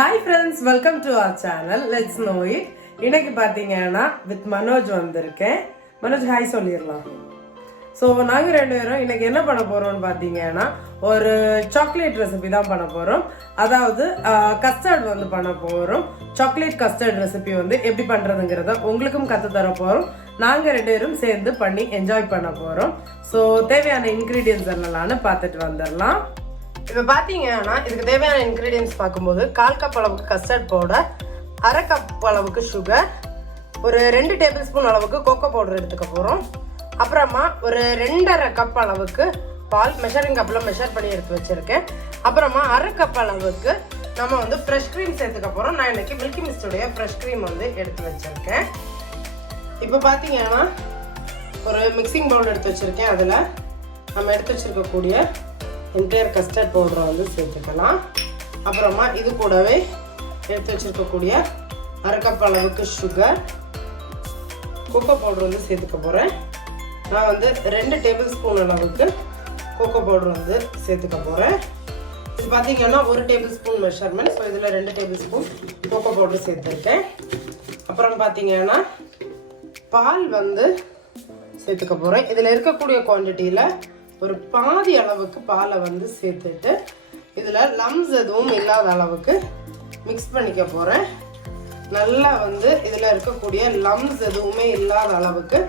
Hi friends, welcome to our channel. Let's know it. இன்னைக்கு பாத்தீங்கன்னா with Manoj வந்திருக்கேன். Manoj hi சொல்லிடலாம். ஸோ நாங்கள் ரெண்டு பேரும் இன்னைக்கு என்ன பண்ண போறோம்னு பார்த்தீங்கன்னா ஒரு சாக்லேட் ரெசிபி தான் பண்ண போறோம். அதாவது கஸ்டர்ட் வந்து பண்ண போறோம். சாக்லேட் கஸ்டர்ட் ரெசிபி வந்து எப்படி பண்றதுங்கிறத உங்களுக்கும் கத்து தர போறோம். நாங்கள் ரெண்டு பேரும் சேர்ந்து பண்ணி என்ஜாய் பண்ண போறோம். ஸோ தேவையான இன்கிரீடியன்ஸ் என்னெல்லாம்னு பார்த்துட்டு வந்துடலாம். இப்போ பார்த்தீங்கன்னா இதுக்கு தேவையான இன்க்ரீடியன்ஸ் பார்க்கும்போது 1/4 கப் அளவுக்கு கஸ்டர்ட் பவுடர், 1/2 கப் அளவுக்கு சுகர், ஒரு 2 டேபிள் ஸ்பூன் அளவுக்கு கோகோ பவுடர் எடுத்துக்க போகிறோம். அப்புறமா ஒரு 2.5 கப் அளவுக்கு பால் மெஷரிங் கப்பில் மெஷர் பண்ணி எடுத்து வச்சுருக்கேன். அப்புறமா 1/2 கப் அளவுக்கு நம்ம வந்து ஃப்ரெஷ் க்ரீம் சேர்த்துக்க போகிறோம். நான் இன்னைக்கு மில்கி மிஸ்டுடைய ஃப்ரெஷ் க்ரீம் வந்து எடுத்து வச்சுருக்கேன். இப்போ பார்த்தீங்கன்னா ஒரு மிக்சிங் பவுல் எடுத்து வச்சுருக்கேன். அதில் நம்ம எடுத்து வச்சுருக்கக்கூடிய என்டையர் கஸ்டர்ட் பவுடரை வந்து சேர்த்துக்கலாம். அப்புறமா இது கூடவே எடுத்து வச்சுருக்கக்கூடிய 1/2 கப் அளவுக்கு சுகர், கோகோ பவுடர் வந்து சேர்த்துக்க போகிறேன். நான் வந்து 2 டேபிள் ஸ்பூன் அளவுக்கு கோகோ பவுடர் வந்து சேர்த்துக்க போகிறேன். இது பார்த்தீங்கன்னா 1 டேபிள் ஸ்பூன் மெஷர்மெண்ட். ஸோ இதில் 2 டேபிள் ஸ்பூன் கோகோ பவுடர் சேர்த்துருக்கேன். அப்புறம் பார்த்தீங்கன்னா பால் வந்து சேர்த்துக்க போகிறேன். இதில் இருக்கக்கூடிய குவான்டிட்டியில் ஒரு பாதி அளவுக்கு பாலை வந்து சேர்த்துட்டு இதில் லம்ஸ் எதுவும் இல்லாத அளவுக்கு மிக்ஸ் பண்ணிக்க போகிறேன். நல்லா வந்து இதில் இருக்கக்கூடிய லம்ஸ் எதுவுமே இல்லாத அளவுக்கு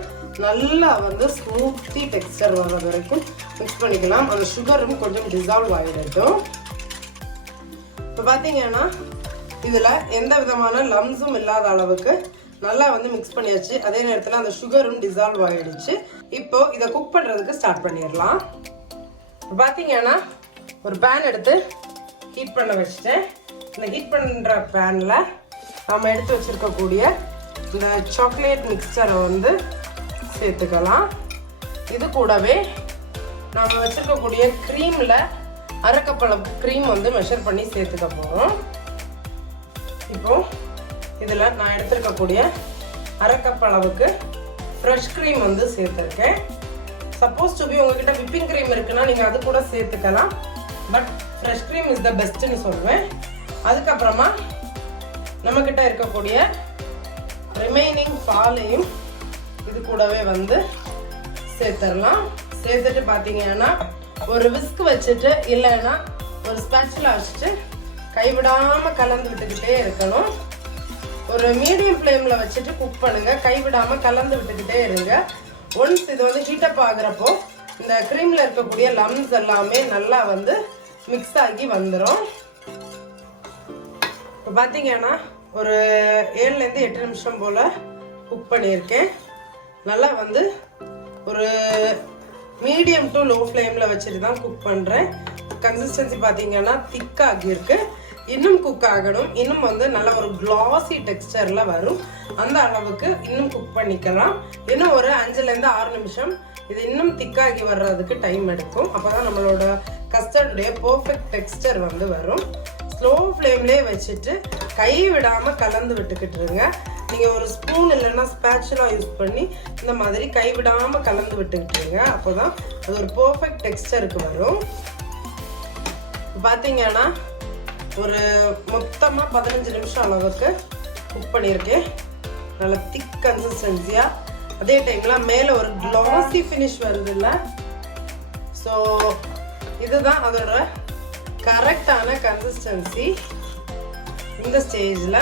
நல்லா வந்து ஸ்மூத்தி டெக்ஸ்டர் வர்றது வரைக்கும் மிக்ஸ் பண்ணிக்கலாம். அந்த சுகரும் கொஞ்சம் டிசால்வ் ஆகிடட்டும். இப்போ பார்த்தீங்கன்னா இதில் எந்த விதமான லம்ஸும் இல்லாத அளவுக்கு நல்லா வந்து மிக்ஸ் பண்ணியாச்சு. அதே நேரத்தில் அந்த சுகரும் டிசால்வ் ஆகிடுச்சு. இப்போ இதை குக் பண்ணுறதுக்கு ஸ்டார்ட் பண்ணிடலாம். பார்த்தீங்கன்னா ஒரு பேன் எடுத்து ஹீட் பண்ண வச்சுட்டேன். இந்த ஹீட் பண்ணுற பேனில் நம்ம எடுத்து வச்சுருக்கக்கூடிய இந்த சாக்லேட் மிக்சரை வந்து சேர்த்துக்கலாம். இது கூடவே நம்ம வச்சுருக்கக்கூடிய க்ரீமில் 1/2 கப் அளவுக்கு க்ரீம் வந்து மெஷர் பண்ணி சேர்த்துக்க போகிறோம். இப்போது இதில் நான் எடுத்துருக்கக்கூடிய 1/2 கப் அளவுக்கு ஃப்ரெஷ் க்ரீம் வந்து சேர்த்துருக்கேன். சப்போஸ் டு பி உங்ககிட்ட விப்பிங் க்ரீம் இருக்குன்னா நீங்கள் அது கூட சேர்த்துக்கலாம். But fresh cream is the பெஸ்ட்டுன்னு சொல்லுவேன். அதுக்கப்புறமா நம்மக்கிட்ட இருக்கக்கூடிய ரிமைனிங் பாலையும் இது கூடவே வந்து சேர்த்துடலாம். சேர்த்துட்டு பார்த்தீங்கன்னா ஒரு விஸ்க் வச்சுட்டு இல்லைன்னா ஒரு ஸ்பேச்சுலா வச்சுட்டு கைவிடாமல் கலந்து விட்டுக்கிட்டே இருக்கணும். ஒரு மீடியம் ஃப்ளேமில் வச்சுட்டு குக் பண்ணுங்கள். கைவிடாமல் கலந்து விட்டுக்கிட்டே இருங்க. ஒன்ஸ் இது வந்து ஹீட்டப் ஆகுறப்போ இந்த க்ரீமில் இருக்கக்கூடிய லம்ஸ் எல்லாமே நல்லா வந்து மிக்ஸ் ஆகி வந்துடும். இப்போ பார்த்தீங்கன்னா ஒரு 7லேருந்து 8 நிமிஷம் போல் குக் பண்ணியிருக்கேன். நல்லா வந்து ஒரு மீடியம் டு லோ ஃப்ளேமில் வச்சுட்டு தான் குக் பண்ணுறேன். கன்சிஸ்டன்சி பார்த்தீங்கன்னா திக்காகியிருக்கு. இன்னும் குக் ஆகணும். இன்னும் வந்து நல்ல ஒரு கிளாசி டெக்ஸ்டரில் வரும். அந்த அளவுக்கு இன்னும் குக் பண்ணிக்கலாம். இன்னும் ஒரு 5லேருந்து 6 நிமிஷம் இது இன்னும் திக்காகி வர்றதுக்கு டைம் எடுக்கும். அப்போ தான் நம்மளோட கஸ்டர்டுடைய பர்ஃபெக்ட் டெக்ஸ்டர் வந்து வரும். ஸ்லோ ஃப்ளேம்லேயே வச்சுட்டு கை விடாமல் கலந்து விட்டுக்கிட்டுருங்க. நீங்கள் ஒரு ஸ்பூன் இல்லைன்னா ஸ்பேச்சுலா யூஸ் பண்ணி இந்த மாதிரி கை விடாமல் கலந்து விட்டுக்கிட்டுருங்க. அப்போ தான் அது ஒரு பர்ஃபெக்ட் டெக்ஸ்டருக்கு வரும். பார்த்தீங்கன்னா ஒரு மொத்தமாக 15 நிமிஷம் அளவுக்கு குக் பண்ணியிருக்கேன். நல்லா திக் கன்சிஸ்டன்சியாக, அதே டைமில் மேலே ஒரு கிளாசி ஃபினிஷ் வருது இல்லை. ஸோ இதுதான் அதோட கரெக்டான கன்சிஸ்டன்சி. இந்த ஸ்டேஜில்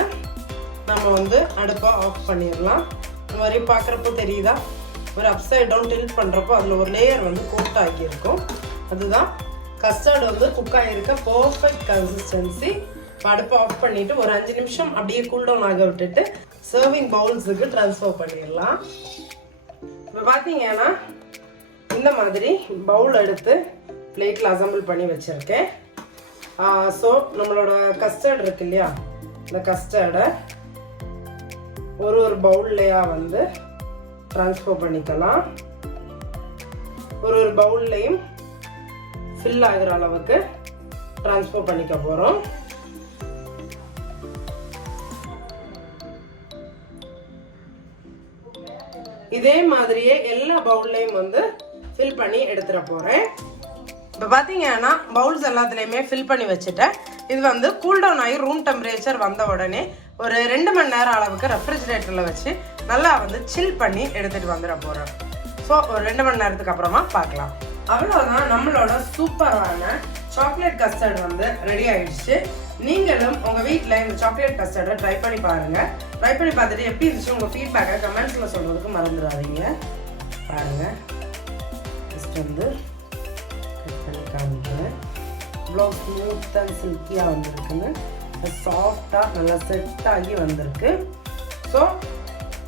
நம்ம வந்து அடுப்பை ஆஃப் பண்ணிடலாம். இந்த மாதிரி பார்க்குறப்போ தெரியுதா, ஒரு அப்சைட் டவுன் டில்ட் பண்ணுறப்போ அதில் ஒரு லேயர் வந்து கோட் ஆகியிருக்கும். அதுதான் கஸ்டர்ட் வந்து குக் ஆகிருக்க பர்ஃபெக்ட் கன்சிஸ்டன்சி. அடுப்பை ஆஃப் பண்ணிவிட்டு ஒரு 5 நிமிஷம் அப்படியே கூல் டவுன் ஆக விட்டுட்டு சர்விங் பவுல்ஸுக்கு ட்ரான்ஸ்ஃபர் பண்ணிடலாம். இப்போ பார்த்தீங்கன்னா இந்த மாதிரி பவுல் எடுத்து பிளேட்டில் அசம்பிள் பண்ணி வச்சுருக்கேன். ஸோ நம்மளோட கஸ்டர்ட் இருக்கு இல்லையா, இந்த கஸ்டர்டை ஒரு பவுல்லையாக வந்து ட்ரான்ஸ்ஃபர் பண்ணிக்கலாம். ஒரு பவுல்லையும் ஃபில் ஆகிற அளவுக்கு ட்ரான்ஸ்ஃபர் பண்ணிக்க போகிறோம். இதே மாதிரியே எல்லா பவுல்லையும் வந்து ஃபில் பண்ணி எடுத்துட போகிறேன். இப்போ பார்த்தீங்கன்னா பவுல்ஸ் எல்லாத்துலேயுமே ஃபில் பண்ணி வச்சுட்டேன். இது வந்து கூல் டவுன் ஆகி ரூம் டெம்பரேச்சர் வந்த உடனே ஒரு 2 மணி நேரம் அளவுக்கு ரெஃப்ரிஜிரேட்டரில் வச்சு நல்லா வந்து சில் பண்ணி எடுத்துகிட்டு வந்துட போகிறோம். ஸோ ஒரு 2 மணி நேரத்துக்கு அப்புறமா பார்க்கலாம். அவ்வளோதான், நம்மளோட சூப்பரான சாக்லேட் கஸ்டர்ட் வந்து ரெடி ஆயிடுச்சு. நீங்களும் உங்கள் வீட்டில் இந்த சாக்லேட் கஸ்டர்டை ட்ரை பண்ணி பாருங்கள். ட்ரை பண்ணி பார்த்துட்டு எப்படி இருந்துச்சு உங்கள் ஃபீட்பேக்கை கமெண்ட்ஸில் சொல்கிறதுக்கு மறந்துடாதீங்க. பாருங்கள், ஜஸ்ட் வந்து கட் பண்ணி காமிக்கிறேன். இவ்வளோ ஸ்மூத் அண்ட் சில்கியாக வந்திருக்குன்னு, சாஃப்டாக நல்லா செட் ஆகி வந்திருக்கு. ஸோ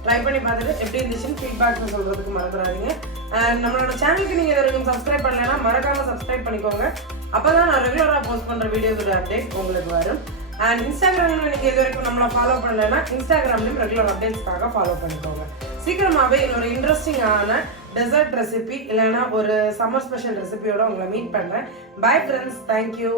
ட்ரை பண்ணி பார்த்துட்டு எப்படி இருந்துச்சுன்னு ஃபீட்பேக் சொல்கிறதுக்கு மறந்துடாதீங்க. அண்ட் நம்மளோட சேனலுக்கு நீங்கள் இது வரைக்கும் சப்ஸ்கிரைப் பண்ணலைன்னா மறக்காமல் சப்ஸ்கிரைப் பண்ணிக்கோங்க. அப்போ தான் நான் ரெகுலராக போஸ்ட் பண்ணுற வீடியோஸோட அப்டேட் உங்களுக்கு வரும். அண்ட் இன்ஸ்டாகிராமில் நீங்கள் இது வரைக்கும் நம்மளை ஃபாலோ பண்ணலைன்னா இன்ஸ்டாகிராம்லேயும் ரெகுலர் அப்டேட்ஸ்க்காக ஃபாலோ பண்ணிக்கோங்க. சீக்கிரமாகவே இன்னொரு இன்ட்ரெஸ்டிங்கான டெசர்ட் ரெசிபி இல்லைன்னா ஒரு சம்மர் ஸ்பெஷல் ரெசிபியோட உங்களை மீட் பண்ணுறேன். Bye friends, thank you.